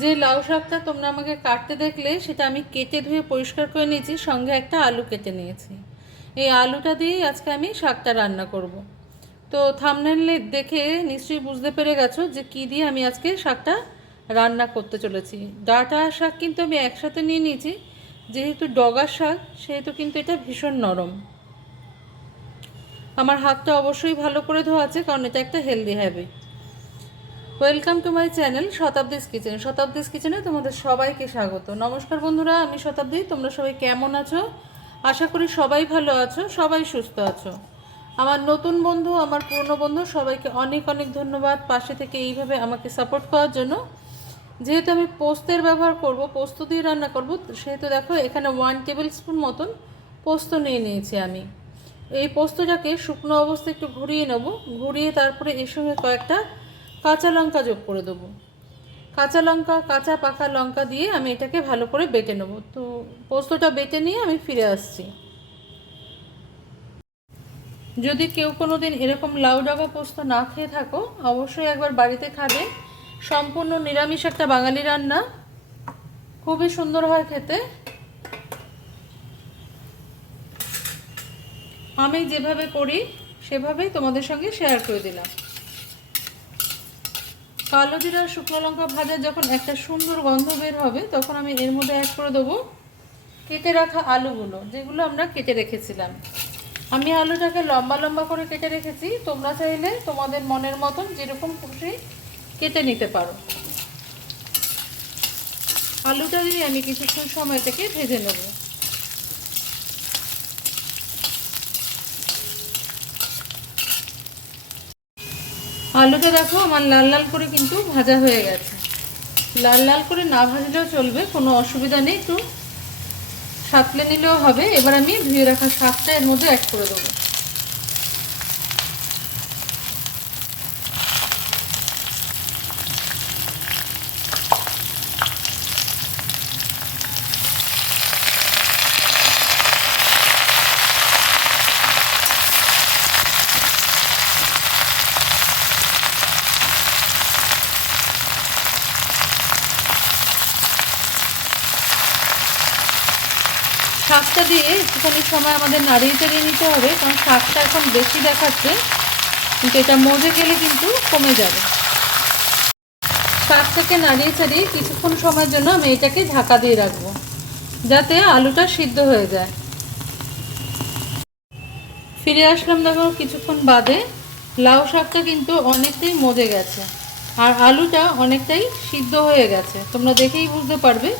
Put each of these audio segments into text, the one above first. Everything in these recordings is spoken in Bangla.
যে লাউ শাকটা তোমরা আমাকে কাটতে দেখলে, সেটা আমি কেটে ধুয়ে পরিষ্কার করে নিয়েছি, সঙ্গে একটা আলু কেটে নিয়েছি। এই আলুটা দিয়েই আজকে আমি শাকটা রান্না করব। তো থামনেল দেখে নিশ্চয়ই বুঝতে পেরে গেছো যে কী দিয়ে আমি আজকে শাকটা রান্না করতে চলেছি। ডাটা শাক কিন্তু আমি একসাথে নিয়ে নিয়েছি, যেহেতু ডগার শাক, সেহেতু কিন্তু এটা ভীষণ নরম। আমার হাতটা অবশ্যই ভালো করে ধোয়া আছে, কারণ এটা একটা healthy habit welcome to my channel Shatabdi's kitchen Shatabdi's কিচেনে তোমাদের সবাইকে স্বাগত। নমস্কার বন্ধুরা, আমি শতাব্দী তোমরা সবাই কেমন আছো? আশা করি সবাই ভালো আছো, সবাই সুস্থ আছো। আমার নতুন বন্ধু, আমার পুরনো বন্ধু, সবাইকে অনেক অনেক ধন্যবাদ পাশে থেকে এইভাবে আমাকে সাপোর্ট করার জন্য। যেহেতু আমি পোস্তের ব্যবহার করব, পোস্ত দিয়ে রান্না করব, সেহেতু দেখো এখানে ওয়ান টেবিল স্পুন মতন পোস্ত নিয়ে নিয়েছি আমি। এই পোস্তটাকে শুকনো অবস্থায় একটু ঘুরিয়ে নেব। ঘুরিয়ে তারপরে এর সঙ্গে কয়েকটা কাঁচা লঙ্কা যোগ করে দেবো। কাঁচা লঙ্কা, কাঁচা পাকা লঙ্কা দিয়ে আমি এটাকে ভালো করে বেটে নেব। তো পোস্তটা বেটে নিয়ে আমি ফিরে আসছি। যদি কেউ কোনো দিন এরকম লাউ ডাগা পোস্ত না খেয়ে থাকো, অবশ্যই একবার বাড়িতে খাবে। সম্পূর্ণ নিরামিষ একটা বাঙালি রান্না। খুবই সুন্দর হয় খেতে। আমি যেভাবে করি, সেভাবেই তোমাদের সঙ্গে শেয়ার করে দিলাম। কালো জিরা শুকনো লঙ্কা ভাজা যখন একটা সুন্দর গন্ধ বের হবে, তখন আমি এর মধ্যে অ্যাড করে দেবো কেটে রাখা আলুগুলো, যেগুলো আমরা কেটে রেখেছিলাম। আমি আলুটাকে লম্বা লম্বা করে কেটে রেখেছি, তোমরা চাইলে তোমাদের মনের মতন যেরকম খুশি কেটে নিতে পারো। আলুটা দিয়ে আমি কিছুক্ষণ সময় থেকে ভেজে নেব। আলুটা দেখো, আমার লাল লাল করে কিন্তু ভাজা হয়ে গেছে। লাল লাল করে না ভাজলেও চলবে, কোনো অসুবিধা নেই তো সাতলে নিলেও হবে। এবার আমি ধুয়ে রাখা শাকটা এর মধ্যে অ্যাড করে দেবো। শাকটা দিয়ে একটুখানি সময় আমাদের নাড়িয়ে চাড়িয়ে নিতে হবে, কারণ শাকটা এখন বেশি দেখাচ্ছে, কিন্তু এটা মজে গেলে কিন্তু কমে যাবে। শাকটাকে নাড়িয়ে চাড়িয়ে কিছুক্ষণ সময়ের জন্য আমি এটাকে ঢাকা দিয়ে রাখব, যাতে আলুটা সিদ্ধ হয়ে যায়। ফিরে আসলাম দেখো কিছুক্ষণ বাদে, লাউ শাকটা কিন্তু অনেকটাই মজে গেছে, আর আলুটা অনেকটাই সিদ্ধ হয়ে গেছে, তোমরা দেখেই বুঝতে পারবে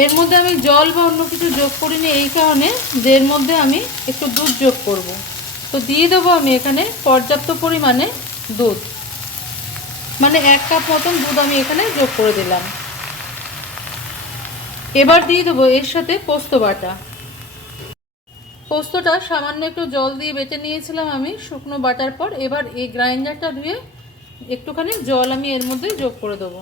এর মধ্যে আমি জল বা অন্য কিছু যোগ করিনি এই কারণে যে এর মধ্যে আমি একটু দুধ যোগ করব। তো দিয়ে দেবো আমি এখানে পর্যাপ্ত পরিমাণে দুধ। মানে এক কাপ মতন দুধ আমি এখানে যোগ করে দিলাম। এবার দিয়ে দেবো এর সাথে পোস্ত বাটা। পোস্তটা সামান্য একটু জল দিয়ে বেটে নিয়েছিলাম আমি শুকনো বাটার পর। এবার এই গ্রাইন্ডারটা ধুয়ে একটুখানি জল আমি এর মধ্যে যোগ করে দেবো।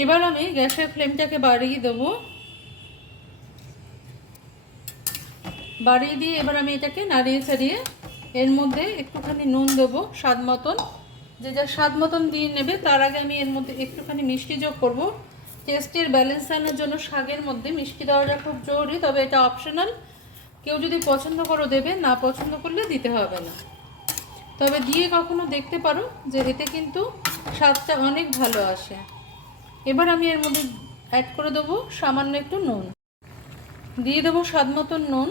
এবার আমি গ্যাসের ফ্লেমটাকে বাড়িয়ে দেবো। বাড়িয়ে দিয়ে এবার আমি এটাকে নাড়িয়ে ছাড়িয়ে এর মধ্যে একটুখানি নুন দেবো, স্বাদ মতন। যে যা স্বাদ মতন দিয়ে নেবে, তার আগে আমি এর মধ্যে একটুখানি মিষ্টি যোগ করব। টেস্টের ব্যালেন্স আনার জন্য শাকের মধ্যে মিষ্টি দেওয়াটা খুব জরুরি, তবে এটা অপশনাল। কেউ যদি পছন্দ করো দেবে, না পছন্দ করলে দিতে হবে না। তবে দিয়ে কখনো দেখতে পারো যে এতে কিন্তু স্বাদটা অনেক ভালো আসে। এবার আমি এর মধ্যে অ্যাড করে দেবো সামান্য একটু নুন। দিয়ে দেবো স্বাদ মতন নুন।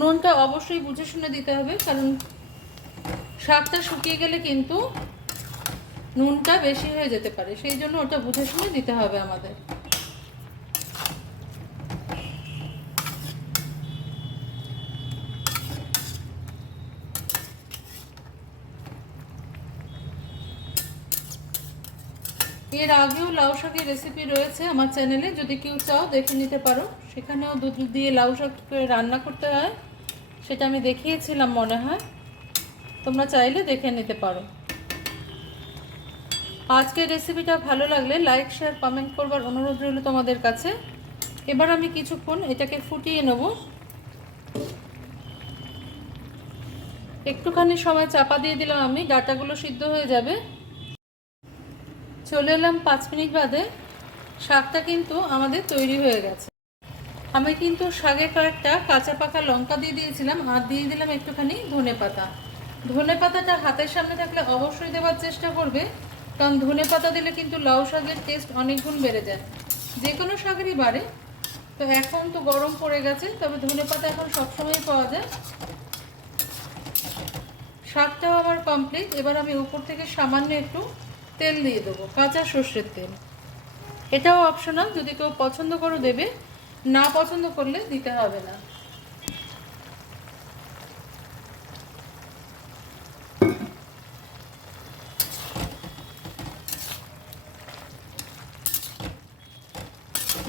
নুনটা অবশ্যই বুঝে শুনে দিতে হবে, কারণ শাকটা শুকিয়ে গেলে কিন্তু নুনটা বেশি হয়ে যেতে পারে। সেই জন্য ওটা বুঝে শুনে দিতে হবে আমাদের। এর আগেও লাউ শাকের রেসিপি রয়েছে আমার চ্যানেলে যদি কেউ চাও দেখে নিতে পারো। সেখানেও দুধ দিয়ে লাউ শাক রান্না করতে হয়, সেটা আমি দেখিয়েছিলাম মনে হয়। তোমরা চাইলে দেখে নিতে পারো। আজকের রেসিপিটা ভালো লাগলে লাইক শেয়ার কমেন্ট করবার অনুরোধ রইল তোমাদের কাছে। এবার আমি কিছুক্ষণ এটাকে ফুটিয়ে নেব। একটুখানি সময় চাপা দিয়ে দিলাম আমি, ডাটাগুলো সিদ্ধ হয়ে যাবে। চলে এলাম পাঁচ মিনিট বাদে। শাকটা কিন্তু আমাদের তৈরি হয়ে গেছে। আমি কিন্তু শাকের কয়েকটা কাঁচা পাকা লঙ্কা দিয়ে দিয়েছিলাম, আর দিয়ে দিলাম একটুখানি ধনে পাতা। ধনে পাতাটা হাতের সামনে থাকলে অবশ্যই দেওয়ার চেষ্টা করবে, কারণ ধনে পাতা দিলে কিন্তু লাউ শাকের টেস্ট অনেক গুণ বেড়ে যায়। যে কোনো শাকেরই বাড়ে। তো এখন তো গরম পড়ে গেছে, তবে ধনে পাতা এখন সবসময় পাওয়া যায়। শাকটাও আমার কমপ্লিট এবার আমি উপর থেকে সামান্য একটু তেল দিয়ে দেবো, কাঁচা সর্ষের তেল। এটাও অপশনাল যদি কেউ পছন্দ করো দেবে, না পছন্দ করলে দিতে হবে না।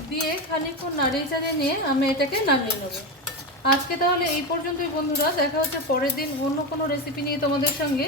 দিয়ে খানিকক্ষণ নাড়িয়ে চাড়িয়ে নিয়ে আমি এটাকে নামিয়ে নেব। আজকে তাহলে এই পর্যন্তই বন্ধুরা, দেখা হচ্ছে পরের দিন অন্য কোনো রেসিপি নিয়ে তোমাদের সঙ্গে।